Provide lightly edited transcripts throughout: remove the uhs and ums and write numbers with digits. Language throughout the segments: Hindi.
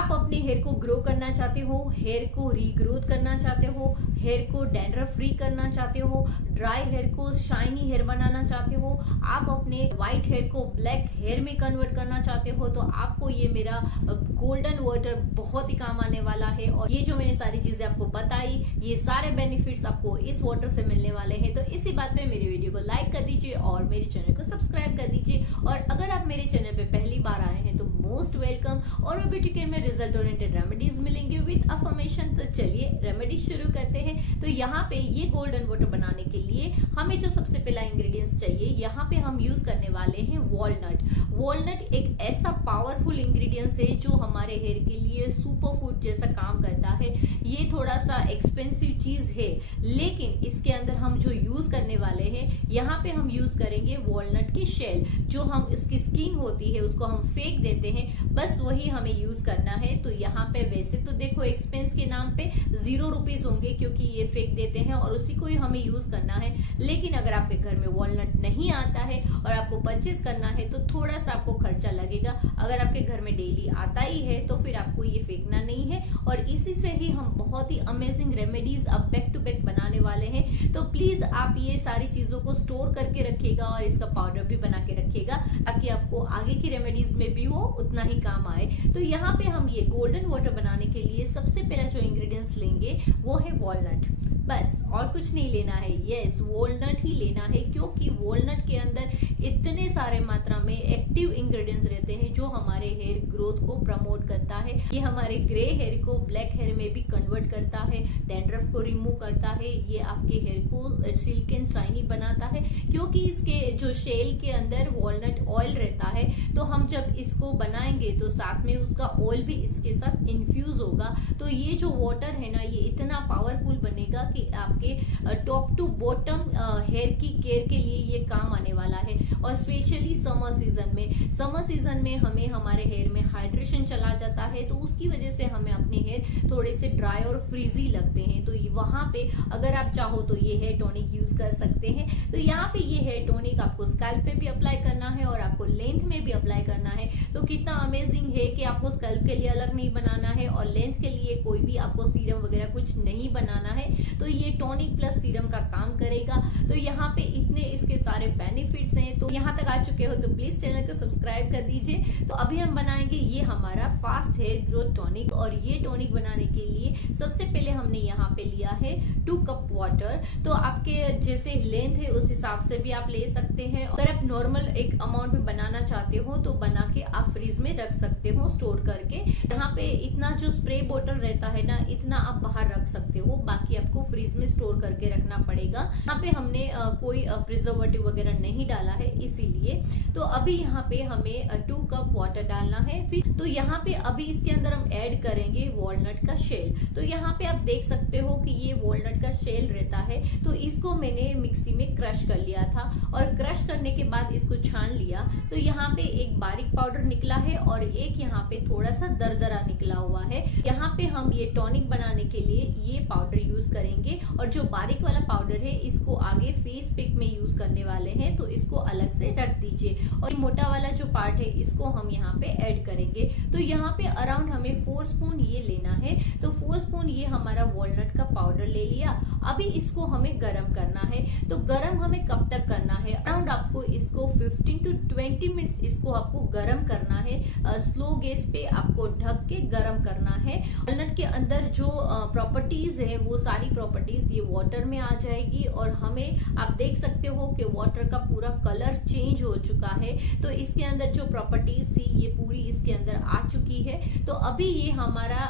आप अपने हेयर को ग्रो करना चाहते हो, हेयर को रीग्रोथ करना चाहते हो, हेयर को डैंड्रफ फ्री करना चाहते हो, ड्राई हेयर को शाइनी हेयर बनाना चाहते हो, आप अपने व्हाइट हेयर को ब्लैक हेयर में कन्वर्ट करना चाहते हो, तो आपको ये मेरा गोल्डन वाटर बहुत ही काम आने वाला है। और ये जो मैंने सारी चीजें आपको बताई, ये सारे बेनिफिट्स आपको इस वाटर से मिलने वाले हैं। तो इसी बात पे मेरे वीडियो को लाइक कर दीजिए और मेरे चैनल को सब्सक्राइब कर दीजिए। और अगर आप मेरे चैनल पे पहली बार आए हैं तो मोस्ट वेलकम। और ब्यूटी केयर में रिजल्ट ओरिएंटेड रेमेडीज मिलेंगे विद अफर्मेशन। तो चलिए रेमेडी शुरू करते हैं। तो यहाँ पे ये गोल्डन वाटर बनाने के लिए हमें जो सबसे पहला इंग्रेडिएंट्स चाहिए, यहाँ पे हम यूज करने वाले हैं वॉलनट। वॉलनट एक ऐसा पावरफुल इंग्रेडिएंट्स है जो हमारे हेयर के लिए सुपर फूड जैसा काम करता है। ये थोड़ा सा एक्सपेंसिव चीज है, लेकिन इसके अंदर हम जो यूज करने वाले हैं, यहाँ पे हम यूज करेंगे वॉलनट की शेल। जो हम इसकी स्किन होती है उसको हम फेंक देते हैं, बस वही हमें यूज करना है। तो यहाँ पे वैसे तो देखो एक्सपेंस के नाम पे 0 रुपीज होंगे, क्योंकि ये फेंक देते हैं और उसी को ही हमें यूज करना है। लेकिन अगर आपके घर में वॉलनट नहीं आता है और आपको परचेज करना है तो थोड़ा सा आपको खर्चा लगेगा। अगर आपके घर में डेली आता ही है तो फिर आपको ये फेंकना नहीं है। और इसी से ही हम बहुत ही अमेजिंग रेमेडीज अब बैक टू बैक बनाने वाले हैं। तो प्लीज आप ये सारी चीजों को स्टोर करके रखिएगा और इसका पाउडर भी बना के रखिएगा, ताकि आपको आगे की रेमेडीज में भी वो उतना ही काम आए। तो यहाँ पे हम ये गोल्डन वाटर बनाने के लिए सबसे पहला जो इंग्रेडिएंट्स लेंगे वो है वॉलनट। बस और कुछ नहीं लेना है, यस वॉलनट ही लेना है, क्योंकि वॉलनट के अंदर इतने सारे मात्रा में एक्टिव इंग्रेडिएंट्स रहते हैं जो हमारे हेयर ग्रोथ को प्रमोट करता है। ये हमारे ग्रे हेयर को ब्लैक हेयर में भी कन्वर्ट करता है, डैंड्रफ को रिमूव करता है, ये आपके हेयर को सिल्क एंड शाइनी बनाता है। क्योंकि इसके जो शेल के अंदर वॉलनट ऑयल रहता है, तो हम जब इसको बनाएंगे तो साथ में उसका ऑयल भी इसके साथ इन्फ्यूज होगा। तो ये जो वाटर है ना, ये इतना पावरफुल बनेगा कि आपके टॉप टू बॉटम हेयर की केयर के लिए ये काम आने वाला है। और स्पेशली समर सीजन में हमें हमारे हेयर में हाइड्रेशन चला जाता है, तो उसकी वजह से हमें अपने हेयर थोड़े से ड्राई और फ्रीजी लगते हैं। तो वहां पे अगर आप चाहो तो ये हेयर टॉनिक यूज कर सकते हैं। तो यहाँ पे ये हेयर टॉनिक आपको स्कैल्प पे भी अप्लाई करना है और आपको लेंथ में भी अप्लाई करना है। तो कितना अमेजिंग है कि आपको स्कैल्प के लिए अलग नहीं बनाना है और लेंथ के लिए कोई भी आपको सीरम वगैरह कुछ नहीं बनाना है। तो ये टॉनिक प्लस सीरम का काम करेगा। तो यहाँ पे इतने इसके सारे बेनिफिट्स हैं। तो यहाँ तक आ चुके हो तो प्लीज चैनल को सब्सक्राइब कर दीजिए। तो अभी हम बनाएंगे ये हमारा फास्ट हेयर ग्रोथ टॉनिक। और ये टॉनिक बनाने के लिए सबसे पहले हमने यहाँ पे लिया है 2 कप वाटर। तो आपके जैसे लेंथ है उस हिसाब से भी आप ले सकते हैं। अगर आप नॉर्मल एक अमाउंट में बनाना चाहते हो तो बना के आप फ्रीज में रख सकते हो स्टोर करके। यहाँ पे इतना जो स्प्रे बोतल रहता है ना, इतना आप बाहर रख सकते हो, बाकी आपको फ्रीज में स्टोर करके रखना पड़ेगा। यहाँ पे हमने कोई प्रिजर्वेटिव वगैरह नहीं डाला है इसीलिए। तो अभी यहाँ पे हमें 2 कप वाटर डालना है। फिर तो यहाँ पे अभी इसके अंदर हम ऐड करेंगे वॉलनट का शेल। तो यहाँ पे आप देख सकते हो कि ये वॉलनट का शेल रहता है। तो इसको मैंने मिक्सी में क्रश कर लिया था और क्रश करने के बाद इसको छान लिया। तो यहाँ पे एक बारीक पाउडर निकला है और एक यहाँ पे थोड़ा सा दरदरा निकला हुआ है। यहाँ पे हम ये टॉनिक बनाने के लिए ये पाउडर यूज करेंगे। और जो बारीक वाला पाउडर है इसको आगे फेस पैक में यूज करने वाले हैं, तो इसको अलग से रख दीजिए। और मोटा वाला जो पार्ट है इसको हम यहाँ पे ऐड करेंगे। तो यहाँ पे अराउंड हमें 4 स्पून ये लेना है। तो 4 स्पून ये हमारा वॉलनट का पाउडर ले लिया। अभी इसको हमें गरम करना है। तो गरम हमें कब तक करना है, अराउंड आपको इसको 15 to 20 मिनट्स इसको आपको गरम करना है। स्लो गैस पे आपको ढक के गरम करना है। वॉलनट के अंदर जो प्रॉपर्टीज है वो सारी प्रॉपर्टीज ये वाटर में आ जाएगी। और हमें आप देख सकते हो कि वाटर का पूरा कलर चेंज हो चुका है। तो इसके अंदर जो प्रॉपर्टीज थी ये पूरी इसके अंदर आ चुकी है। तो अभी ये हमारा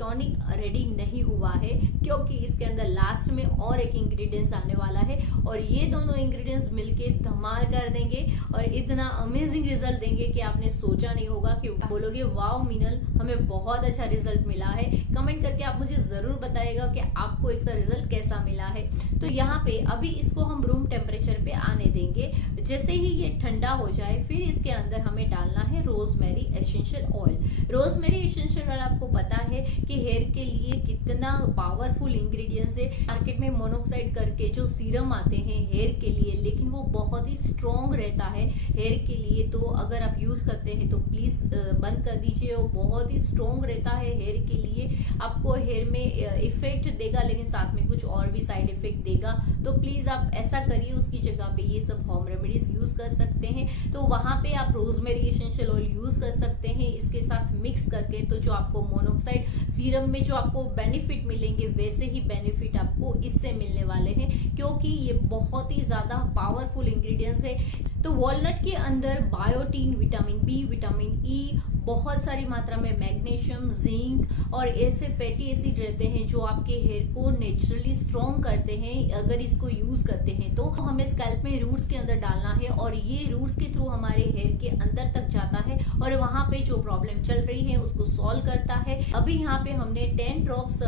टॉनिक रेडी नहीं हुआ है, क्योंकि इसके अंदर लास्ट में और एक इंग्रेडिएंट्स आने वाला है। और ये दोनों इंग्रेडिएंट्स मिलके धमाल कर देंगे और इतना अमेजिंग रिजल्ट देंगे कि आपने सोचा नहीं होगा, कि बोलोगे वाओ मीनल हमें बहुत अच्छा रिजल्ट मिला है। कमेंट करके आप मुझे जरूर बताइएगा कि आपको इसका रिजल्ट कैसा मिला है। तो यहाँ पे अभी इसको हम रूम टेम्परेचर पे आने देंगे। जैसे ही ये ठंडा हो जाए फिर इसके अंदर हमें डालना है rosemary essential oil. Rosemary essential oil आपको पता है कि हेयर के लिए कितना पावरफुल इंग्रेडिएंट्स है। मार्केट में मोनोक्साइड करके जो सीरम आते हैं हेयर के लिए, लेकिन वो बहुत ही स्ट्रॉन्ग रहता है हेयर के लिए, तो अगर आप यूज करते हैं तो प्लीज बंद कर दीजिए। वो बहुत ही स्ट्रॉन्ग रहता है हेयर के लिए, आपको हेयर में इफेक्ट देगा लेकिन साथ में कुछ और भी साइड इफेक्ट देगा। तो प्लीज आप ऐसा करिए, उसकी जगह पे ये सब होम रेमेडीज यूज कर सकते हैं। तो वहां पे आप रोजमेरी एसेंशियल ऑयल यूज कर सकते हैं इसके साथ मिक्स करके। तो जो आपको मोनोक्साइड सीरम में जो आपको बेनिफिट मिलेंगे वैसे ही बेनिफिट आपको इससे मिलने वाले हैं, क्योंकि ये बहुत ही ज्यादा पावरफुल इंग्रेडिएंट्स है। तो वॉलनट के अंदर biotin, vitamin B, vitamin E, बहुत सारी मात्रा में मैग्नीशियम, जिंक और ऐसे फैटी एसिड रहते हैं जो आपके हेयर को नेचुरली स्ट्रॉन्ग करते हैं। अगर इसको यूज करते हैं तो हमें स्कैल्प में रूट्स के अंदर डालना है और ये रूट्स के थ्रू हमारे हेयर के अंदर तक जाता है और वहां पे जो प्रॉब्लम चल रही है उसको सॉल्व करता है। अभी यहाँ पे हमने 10 drops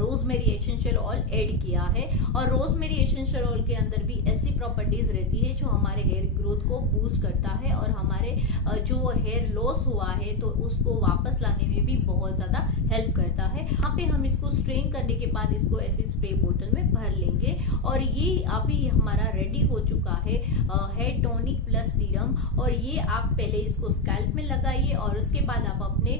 rosemary essential oil add किया है और रोजमेरी एसेंशियल ऑयल के अंदर भी ऐसी प्रॉपर्टीज रहती है जो हमारे हेयर ग्रोथ को बूस्ट करता है और हमारे जो हेयर लॉस हुआ है तो उसको वापस लाने में भी बहुत ज्यादा हेल्प करता है। यहाँ पे हम इसको स्ट्रेन करने के बाद इसको ऐसी स्प्रे बोतल में भर लेंगे और ये अभी हमारा रेडी हो चुका है हेयर टॉनिक प्लस सीरम। और ये आप पहले इसको स्कैल्प में लगाइए और उसके बाद आप अपने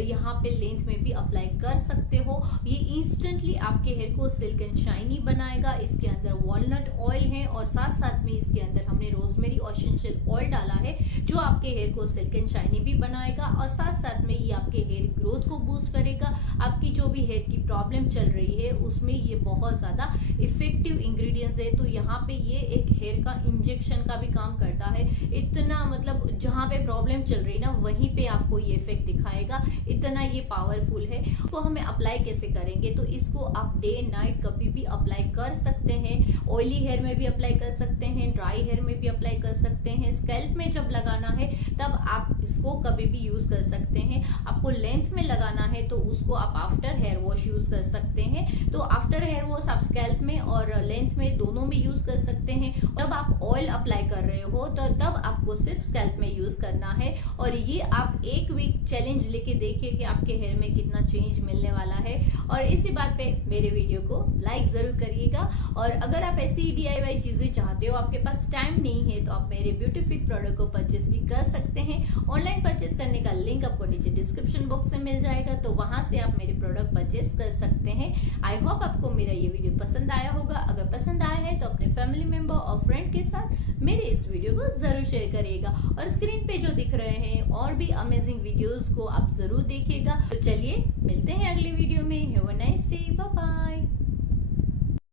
यहाँ पे लेंथ में भी अप्लाई कर सकते हो। ये इंस्टेंटली आपके हेयर को सिल्क एंड शाइनी बनाएगा। इसके अंदर वॉलनट ऑयल है और साथ साथ में इसके अंदर हमने रोजमेरी एसेंशियल ऑयल डाला है जो आपके हेयर को सिल्क एंड शाइनी भी बनाएगा और साथ साथ में ये आपके हेयर ग्रोथ को बूस्ट करेगा। आपकी जो भी हेयर की प्रॉब्लम चल रही है उसमें ये बहुत ज्यादा इफेक्टिव इंग्रेडिएंट्स है। तो यहाँ पे ये एक हेयर का इंजेक्शन का भी काम करता है। इतना मतलब जहाँ पे प्रॉब्लम चल रही है ना वहीं पे आपको ये इफेक्ट दिखाएगा, इतना ये पावरफुल है। इसको हमें अप्लाई कैसे करेंगे, तो इसको आप डे नाइट कभी भी अप्लाई कर सकते हैं। ऑयली हेयर में भी अप्लाई कर सकते हैं, ड्राई हेयर में भी अप्लाई कर सकते हैं। स्कैल्प में जब लगाना है तब आप इसको कभी भी यूज कर सकते हैं। आपको लेंथ में लगाना है तो उसको आप आफ्टर हेयर वॉश यूज कर सकते हैं। तो आफ्टर हेयर वॉश आप स्कैल्प में और लेंथ में दोनों में यूज कर सकते हैं। जब आप ऑयल अप्लाई कर रहे हो तो तब आपको सिर्फ स्कैल्प में यूज करना है। और ये आप एक वीक चैलेंज लेके देखिए कि आपके हेयर में कितना चेंज मिलने वाला है। और इसी बात पे मेरे वीडियो को लाइक जरूर करिएगा। और अगर आप ऐसी DIY चीजें चाहते हो, आपके पास टाइम नहीं है, तो आप मेरे ब्यूटीफिक प्रोडक्ट को परचेस भी कर सकते हैं। ऑनलाइन परचेस करने का लिंक आपको नीचे डिस्क्रिप्शन बॉक्स में मिल जाएगा, तो वहां से आप मेरे प्रोडक्ट परचेस कर सकते हैं। आई होप आपको मेरा ये वीडियो पसंद आया होगा। अगर पसंद आया है तो अपने फैमिली मेंबर और फ्रेंड के साथ मेरे इस वीडियो को जरूर शेयर करिएगा। और स्क्रीन पे जो दिख रहे हैं और भी अमेजिंग वीडियोस को आप जरूर देखिएगा। तो चलिए मिलते हैं अगले वीडियो में। Have a nice day, bye bye.